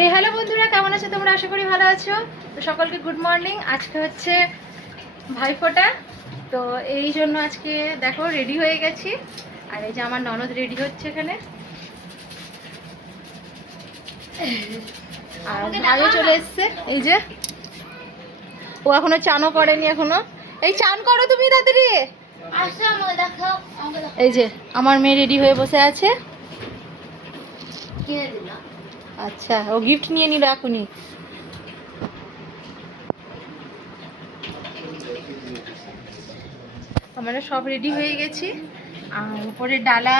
এই হ্যালো বন্ধুরা, কেমন আছো তোমরা? আশা করি ভালো আছো। তো সকলকে গুড মর্নিং। আজকে হচ্ছে ভাইফোঁটা, তো এই জন্য আজকে দেখো রেডি হয়ে গেছি। আর এই যে আমার ননদ রেডি হচ্ছে এখানে, আর ভাইও চলে এসছে। এই যে ও এখনো চানও করেনি এখনো। এই চান করো তুমি তাড়াতাড়ি। এই যে আমার মেয়ে রেডি হয়ে বসে আছে। আচ্ছা, ও গিফট নিয়ে নিল এখনই। আমরা সব রেডি হয়ে গেছি, আর উপরে ডালা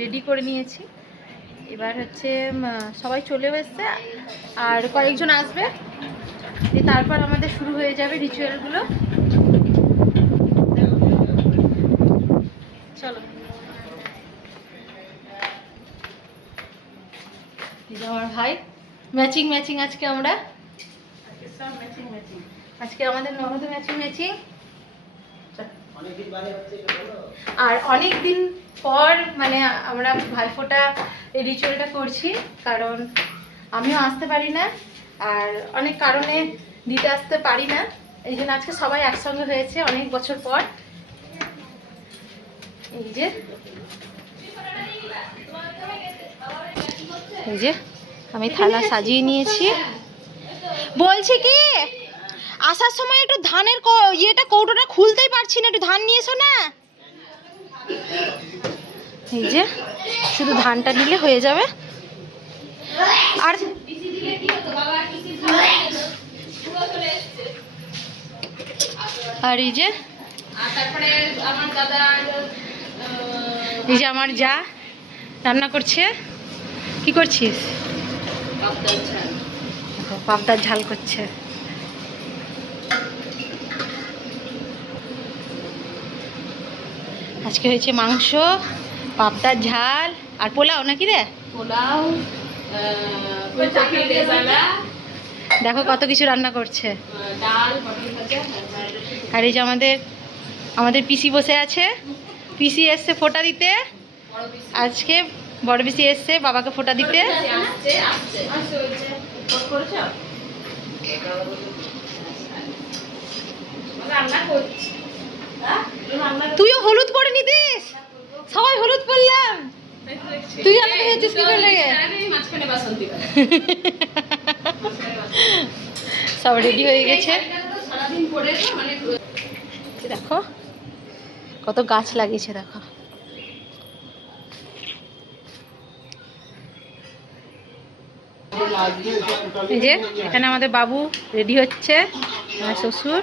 রেডি করে নিয়েছি। এবার হচ্ছে সবাই চলেও এসছে, আর কয়েকজন আসবে, তারপর আমাদের শুরু হয়ে যাবে রিচুয়ালগুলো। চলো। আমার ভাই ম্যাচিং ম্যাচিং আজকে আমরা সব ম্যাচিং ম্যাচিং। আজকে আমাদের ননদে ম্যাচিং ম্যাচিং। আর অনেক দিন পর মানে আমরা ভাইফোঁটা এই রিচুয়ালটা করছি, কারণ আমিও আসতে পারি না, আর অনেক কারণে দিতে আসতে পারি না। এই জন্য আজকে সবাই একসঙ্গে হয়েছে অনেক বছর পর। এই যে এই যে আমি থালা সাজিয়ে নিয়েছি। বলছি কি, আসার সময় একটু ধানের ইয়েটা কৌটোটা খুলতেই পারছি না, একটু ধান নিয়ে এসো না। এই যে শুধু ধানটা নিলে হয়ে যাবে। আর আর এই যে আমার যা রান্না করছে। কি করছিস? পাবদার ঝাল করছে। আজকে হয়েছে মাংস, পাবদার ঝাল আর পোলাও নাকি রে? পোলাও, দেখো কত কিছু রান্না করছে। আর এই যে আমাদের পিসি বসে আছে। পিসি এসছে ফোঁটা দিতে আজকে। বড় পিসি এসছে বাবাকে ফোঁটা দিতে। তুইও হলুদ পরে নিতিস? সবাই হলুদ পরলাম, তুই আলাদা হয়েছিস কি করে লেগে? সব রেডি হয়ে গেছে। দেখো কত গাছ লাগিয়েছে, দেখো। এই যে এখানে আমাদের বাবু রেডি হচ্ছে, আমার শ্বশুর।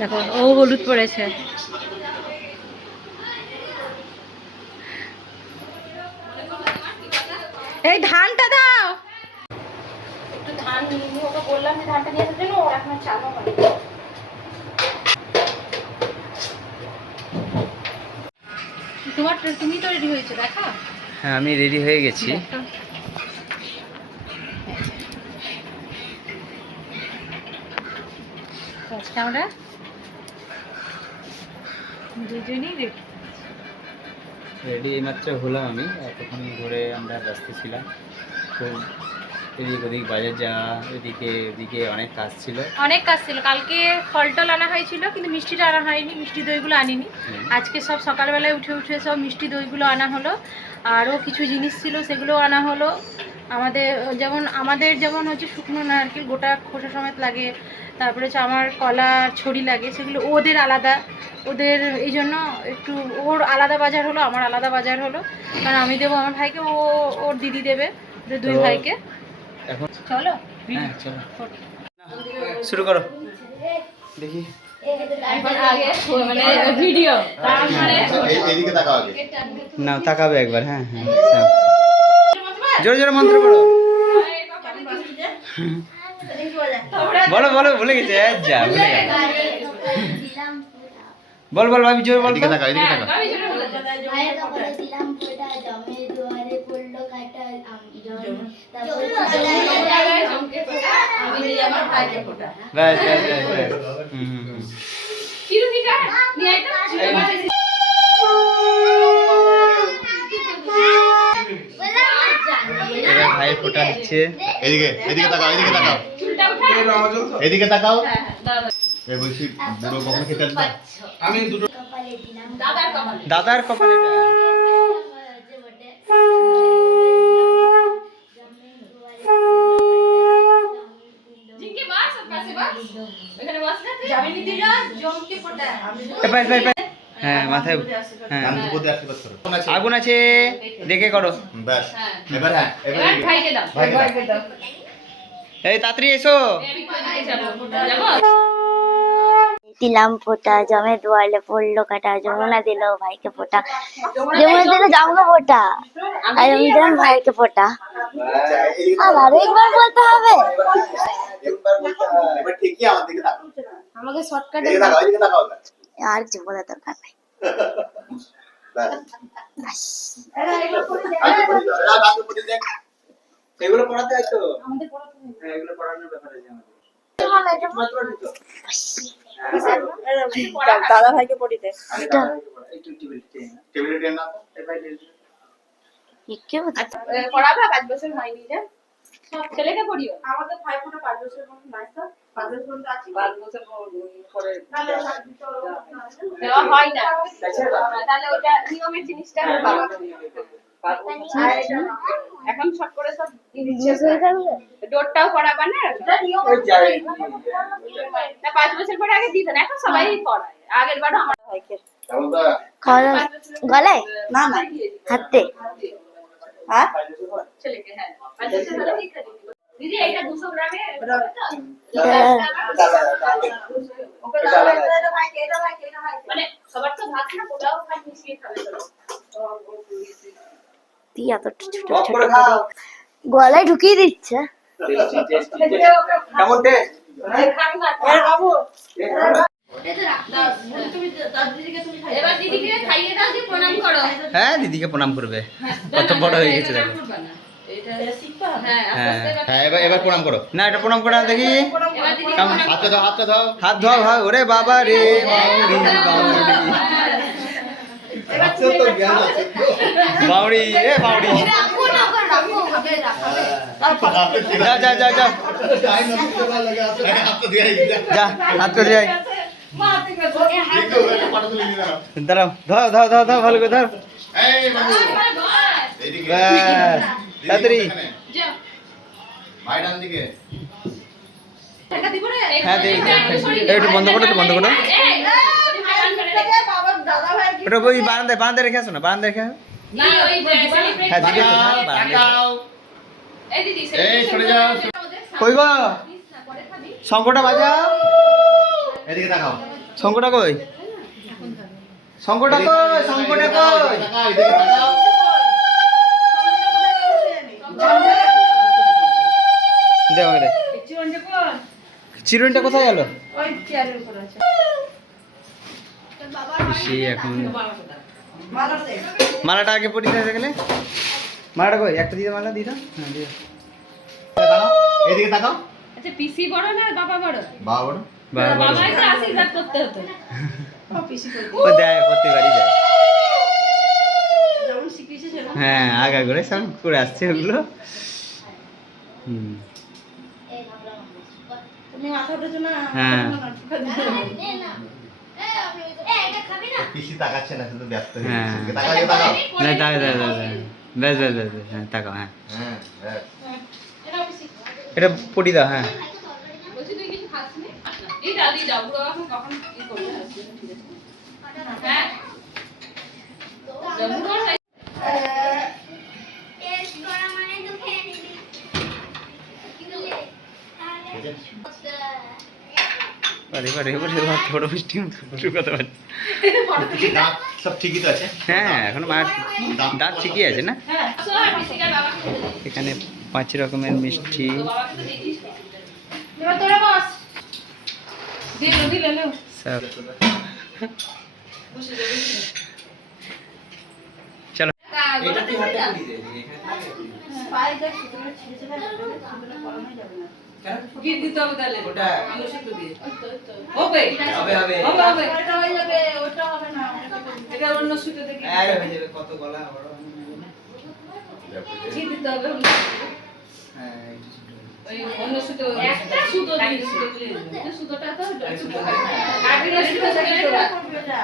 দেখো ও হলুদ পরেছে। এই ধানটা দাও, একটু ধান নিয়ে ওকে বললাম যে ধানটা নিয়ে আসার জন্য, ওর এখন চালও হয়। তুমি তো রেডি হয়েছো, দেখা। হ্যাঁ, আমি রেডি হয়ে গেছি। আজকে আমরা দুজনই রেডি এইমাত্র হলাম। আমি এতক্ষণ ধরে আমরা ব্যস্ত ছিলাম, খুব এদিক ওদিক বাজার যাওয়া, ওদিকে অনেক কাজ ছিল। কালকে ফলটল আনা হয়েছিল, কিন্তু মিষ্টিটা আনা হয়নি, মিষ্টি দইগুলো আনিনি। আজকে সব সকালবেলায় উঠে সব মিষ্টি দইগুলো আনা হলো। আরও কিছু জিনিস ছিল সেগুলো আনা হলো। আমাদের যেমন হচ্ছে শুকনো নারকেল গোটা খোসা সমেত লাগে, তারপরে হচ্ছে আমার কলা ছড়ি লাগে, সেগুলো ওদের আলাদা। ওদের এই জন্য একটু ওর আলাদা বাজার হলো, আমার আলাদা বাজার হলো, কারণ আমি দেবো আমার ভাইকে, ওর দিদি দেবে, দুই ভাইকে। এখন চলো, হ্যাঁ চলো শুরু করো, দেখি। না তাকাবে একবার। হ্যাঁ হ্যাঁ, জোরে জোরে মন্ত্র পড়ো। বলো বলো, ভুলে গেছে। যা ভুলে গেছে। বল বল ভাবি, জোরে বল। ব্যাস ব্যাস ব্যাস। ভাইয়ের ফোঁটা দিচ্ছে। এদিকে এদিকে তাকাও, এদিকে তাকাও, এদিকে তাকাও। এই বলছি বুড়ো কখন খেতে আসবে? আমি দুটো দাদার কপালে এটা। হ্যাঁ মাথায় হ্যাঁ গান দুপোতে আশীর্বাদ করো। আগুন আছে দেখে করো। ব্যাস এবার হ্যাঁ, এবার ভাইকে দাও। এই তাড়াতাড়ি এসো। দিলাম ফোটা, জমে দুয়ারে পড়লো কাটা, যমুনা দিল ভাইকে ফোটা, যমুনা দিল জামকে ফোটা, আর আমি দিলাম ভাইকে ফোটা। আর আরো একবার বলতে হবে? একবার বলতে হবে। এবার ঠিকই আমার দিকে তাকাও। আমাকে শর্টকাটে এদিকে তাকাও, এদিকে তাকাও। আর কিছু বলার দরকার নেই। ব্যাস। গান দুপোতে দেখ। সেগুলো পড়াতে হয় তো? হ্যাঁ, এগুলো পড়ানোর ব্যাপার আছে আমাদের। দাদা ভাইকে পড়িতে একটু টিভিতে টেবিলে টেন না। কি হচ্ছে? পড়াবে 5 বছর হয়নি যে ছেলেকে পড়িও আমাদের ভাই ফোটা 5 বছর মতো নাই তো 5 বছর পর্যন্ত আছে 5 বছর পরে দেওয়া হয় না তাহলে ওটা নিয়মের জিনিসটা ভালো এখন সব করে সব ডোরটাও পড়াবা না এটা নিয়ম না 5 বছর পরে আগে দিতেন এখন সবাই পড়ায় আগের বার আমার ভাইকে গলায় না না হাতে হ্যাঁ ছেলেকে হ্যাঁ 5 বছর হলে ঠিক আছে দিদি এটা 200 গ্রামে মানে সবার তো ভাত না পোলাও ভাত মিশিয়ে খাবে দিয়া তো ছোট ছোট গলায় ঢুকিয়ে দিচ্ছে। কেমন টেস্ট? এবার দিদিকে খাইয়ে দাও দিয়ে প্রণাম করো হ্যাঁ দিদিকে প্রণাম করবে, কত বড় হয়ে গেছে দেখো। হ্যাঁ হ্যাঁ হ্যাঁ এবার এবার প্রণাম করো। না এটা প্রণাম করে না দেখি। এবার দিদি কেমন? হাতটা দাও, হাতটা দাও। হাত ধোয়া হয় ওরে বাবা রে বাউরি বাউরি আচ্ছা তো জ্ঞান আছে তো। বাউরি এ বাউরি যা যা যা যা টাইম নষ্ট করা লাগে আছে। হাতটা দিয়ে যা। যা হাত করে যাই। দেখো একটা ফটো তুলে নিয়ে দাও। দাঁড়াও ধর ধর ধর ধর ভালো করে ধর। এই বাবু এইদিকে। ব্যাস তাড়াতাড়ি। যা ভাই ডান দিকে। টাকা দিব রে হ্যাঁ দিই একটু বন্ধ করো, একটু বন্ধ করো। এই বাবা দাদা ভাই ওটা ওই বারান্দায় বারান্দায় রেখে আসো না, বারান্দায় রেখে আসো। না ওই সেলিব্রেট হ্যাঁ দিকে তো না, বারান্দায়। তাকাও। এই দিদি এই সরে যাও। কই গো শঙ্কটা বাজাও। এদিকে তাকাও। শঙ্কটা কই? শঙ্কটা কই? শঙ্কটা কই? তাকাও, এদিকে তাকাও। দে আমাকে দে। চিরুনিটা কোথায় গেল? ওই চেয়ারের উপর আছে সে এখন মালাটা আগে পরিতে হয়ে গেলে মালাটা কই? একটা দিয়ে মালা দিয়ে দাও। হ্যাঁ দিয়ে দাও। তাকাও, এদিকে তাকাও। আচ্ছা পিসি বড় না বাবা বড় বাবা বড়। বাবাই তো আশীর্বাদ করতে হতো ও দেয় প্রতিবারই দেয়। যেমন শিখিয়েছে সেরকম হ্যাঁ আগা করে সব করে আসছে ওগুলো। হুম তুমি মাথা উঠেছো না হ্যাঁ পিসি তাকাচ্ছে না, শুধু ব্যস্ত হয়ে হ্যাঁ। গেছে। এদিকে তাকাও, এদিকে তাকাও। না তাকাও তাকাও তাকাও। বেশ বেশ বেশ বেশ, হ্যাঁ তাকাও। হ্যাঁ হ্যাঁ, ব্যাস। এটা পটি দাও। হ্যাঁ বলছি তুই কিছু খাসনি দি দাও বুড়ো এখন কখন কি করবে ঠিক আছে হ্যাঁ বুড়ো টেস্ট করা মানে তো খেয়ে নিবি কি বলে পারে পারে পারে ছোট মিষ্টি শুরু করতে পারে। দাঁত সব ঠিকই তো আছে। হ্যাঁ এখন মার দাঁত ঠিকই আছে না। হ্যাঁ সব পিসিকার বাবাকে বলে দে এখানে 5 রকমের মিষ্টি। বাবাকে তো দিয়ে দিস এবার তোরা বস দিলে লো সব বসে যাবে চলো। এটা তুই হাতে করি দে। পায়ে যা সুতরাং ছিঁড়ে ছিঁড়ে সুতরাং করানো যাবে না কি দিতে হবে তাহলে ওটা আলু সিদ্ধ দিয়ে হবে হবে। হবে ওটা হয়ে যাবে ওটা হবে না এটা অন্য সুতো থেকে আরে হয়ে যাবে কত গলা বড়। কি দিতে হবে হ্যাঁ একটু ছোট হয়েছে। ওই অন্য সুতো একটা সুতো দিয়েছে। সুতোটা তো সুতো আগের সুতো থেকে করবে ওটা।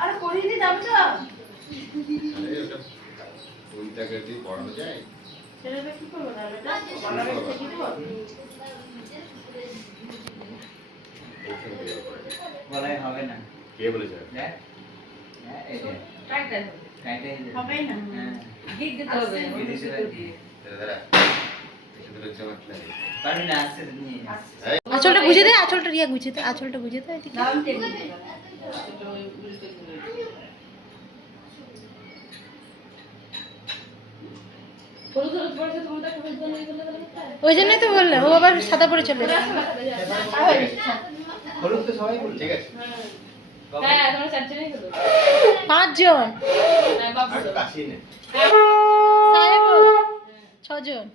আরে করিনি দাম তো। ওইটাকে দিয়ে পড়ানো যায়? সেটা কি করব তাহলে এটা? বানাবে কি দেব? গলায় হবে না। কে বলেছে? দেখ হ্যাঁ এই যে টাইট কাইটাই দে। হবে না। হ্যাঁ গিট দিতে হবে বিদেশে সুতো দিয়ে। দাদা এখানে চমক লাগে। পারবি না আসতে নিয়ে আঁচলটা গুজে দে, আঁচলটা রিয়া গুজে দে, আঁচলটা গুজে দে এদিকে। দাম টেনে দিবে সুতো উল্টে দিবে হলুদ হলুদ পড়েছে তোমার তো হলুদ হলুদ বলে ওই জন্যই তো বললাম ও আবার সাদা পরে চলে এসেছে। হলুদ তো সবাই বলছে। ঠিক আছে। হ্যাঁ তোমরা চারজনই হলুদ 5 জন, হ্যাঁ বাবু আর কাশি নে। সাহেব 6 জন।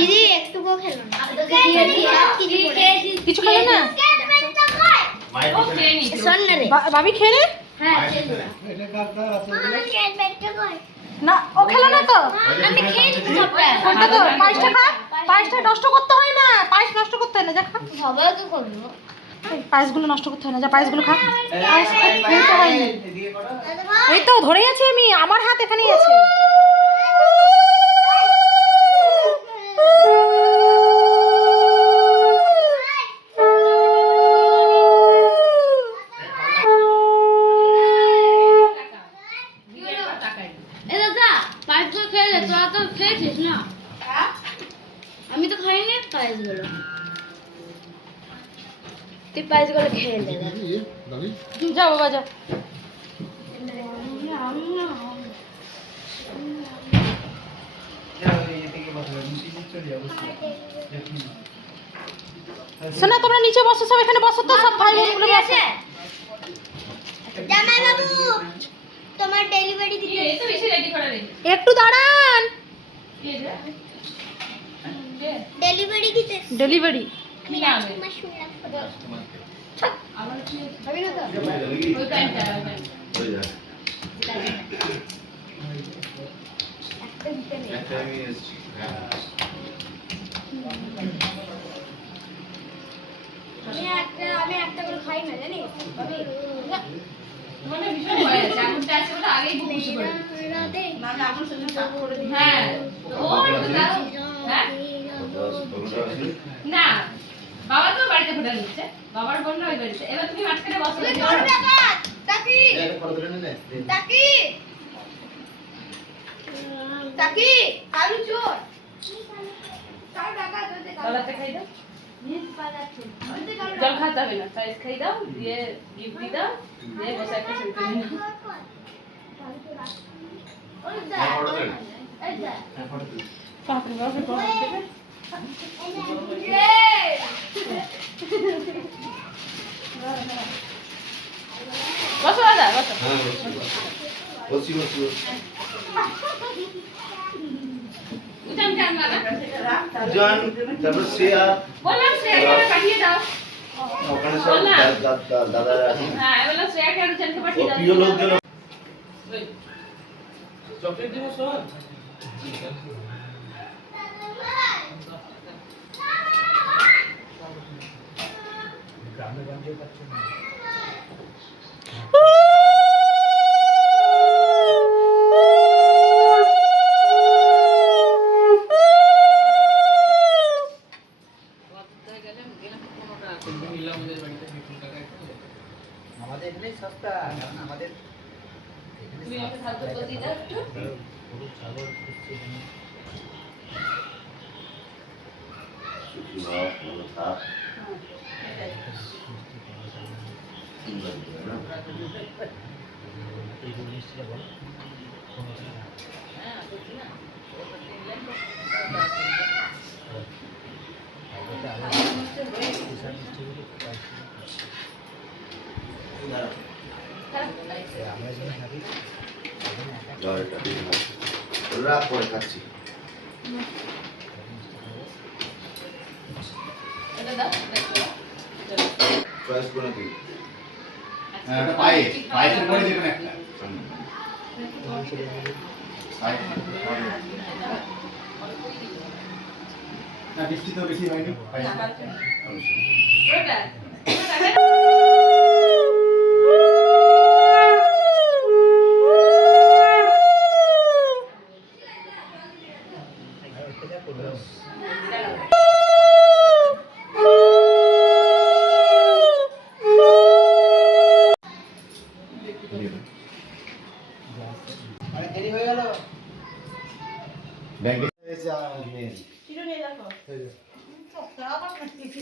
দিদি একটু গো খেলো না কিছু খাবে না? মায়ের ও পিছনে। খেয়ে নিচ্ছে শোন না রে ভাবি খেয়ে নে? মায়ের পিছনে। না ও খেলো না তো। আমি খেয়ে নিচ্ছি সবটা কোনটা তো পায়েসটা খা। পায়েসটা নষ্ট করতে হয় না, পায়েস নষ্ট করতে হয় না, যা খা। সবাই তো করবো এই পায়েসগুলো নষ্ট করতে হয় না, যা পায়েসগুলো খা। পায়েস খেতে হয় না। এদিকে করো। এই তো ধরেই আছি আমি, আমার হাত এখানেই আছে। এ দাদা পায়েসগুলো খেয়ে নে তোরা তো খেয়েছিস না আমি তো খাইনি পায়েসগুলো তুই পায়েসগুলো খেয়ে নে যা বাবা যা। যাও, এদিকে বসো, নিচে চলে যাও, বসো। শোনা তোমরা নিচে বসো, সব এখানে বসো তো, সব ভাই বোনগুলো বসো। জামাই বাবু তোমার ডেলিভারি দিতে এই তো বেশি রেডি করা নেই একটু দাঁড়ান। কে রে ডেলিভারি দিতে ডেলিভারি কি নামে আমার শুনলাম আবার কি আমি না তো ওই টাইমটা ওই টাইমটা ওই যা। একটা আমি এসেছি। হ্যাঁ। আমি একটা করে খাই না জানিস আমি মানে ভীষণ ভয় আছে আঙুলটা আছে বলে আগেই বুক বুঝে পড়ে না না এখন শুনে চাপ করে দিই। হ্যাঁ ও একটু দাও হ্যাঁ না বাবা তো বাড়িতে ফোটা দিচ্ছে বাবার বোনরা ওই বাড়িতে এবার তুমি মাঝখানে বসো তাকি একটা ফটো তুলে নে। তাকি তাকি কালু চোর তার টাকা দিতে গলাতে খাই দাও জল খাতে হবে না সাইজ খাই দাও দিয়ে গিফট দিয়ে দাও দিয়ে বসে একটা ছবি তুলে নাও হ্যাঁ, ফটো তুলে নে। হ্যাঁ, ফটো তুলো। তাড়াতাড়ি বসো, বসো, ঠিক আছে? বসো দাদা বসো হ্যাঁ, বসছি, বসছি। উঠান কেন দাদা জন, তারপর শ্রেয়া, বললাম শ্রেয়াকে পাঠিয়ে দাও ওখানে সব দাদা আছে। হ্যাঁ বললাম শ্রেয়াকে আর উঠানকে ও পাঠিয়ে দাও প্রিয় লোকজন। চকলেট দিব সব আমাদের এখানে সস্তা, কারণ আমাদের এখানে তুমি আমাকে হাত ধরে দিয়ে দাও একটু গরু, ছাগল, কুকুর, ভালো থাক। এই গরু মিষ্টিটা বলো। হ্যাঁ বুঝছি না আমরা যেখানে থাকি, দাও, এটা দিয়ে দাও। রাত পরে খাচ্ছি। এটা দাও চয়েস করে দিই। একটা পায়ে পায়ের পরে যেকোনো একটা না, বৃষ্টি তো বেশি হয়নি ওটা ব্যাংকে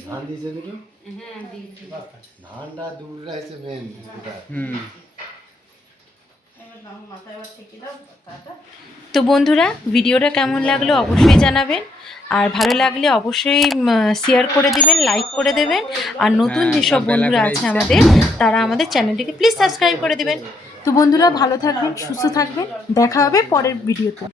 ধান দিয়েছে দুটো ধানটা দুটো হয়েছে মেন তো বন্ধুরা ভিডিওটা কেমন লাগলো অবশ্যই জানাবেন, আর ভালো লাগলে অবশ্যই শেয়ার করে দিবেন, লাইক করে দেবেন, আর নতুন যেসব বন্ধুরা আছে আমাদের তারা আমাদের চ্যানেলটিকে প্লিজ সাবস্ক্রাইব করে দিবেন। তো বন্ধুরা ভালো থাকবেন, সুস্থ থাকবেন, দেখা হবে পরের ভিডিওতে।